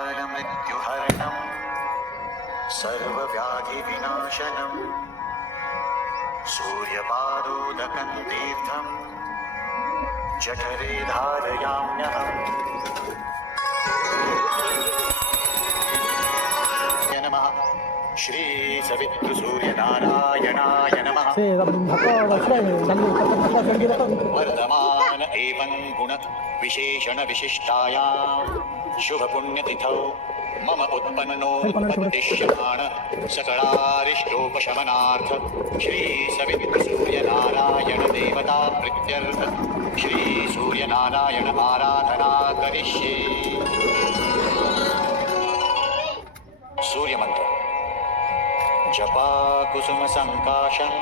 अकालमृत्युहरणं सर्वव्याधिविनाशनं सूर्यपादोदकं तीर्थं जठरे धारयाम्यहम् नमः श्री सवितृसूर्यनारायणाय नमः वर्धमान एवं गुण विशेषण विशिष्टायां शुभ पुण्यतिथौ मम उत्पन्नोपदिश्यमाण सकलारिष्टोपशमनार्थ श्री सवितृसूर्यनारायण देवता प्रीत्यर्थ श्री सूर्यनारायण आराधना करिष्ये। सूर्यमंत्र जपा कुसुम संकाशं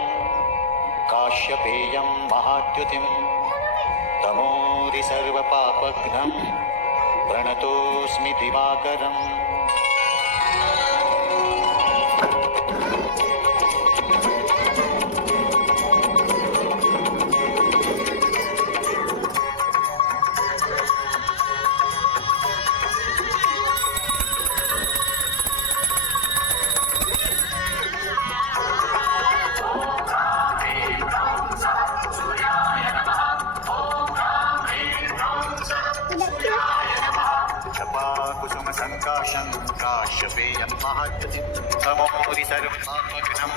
काश्यपेयं महाद्युतिं तमोरि सर्वपापघ्नं प्रणतोऽस्मि दिवाकरम्। कुसुम संकाशं काश्यपेयं महाद्युतिं तमोरि सर्वपापघ्नं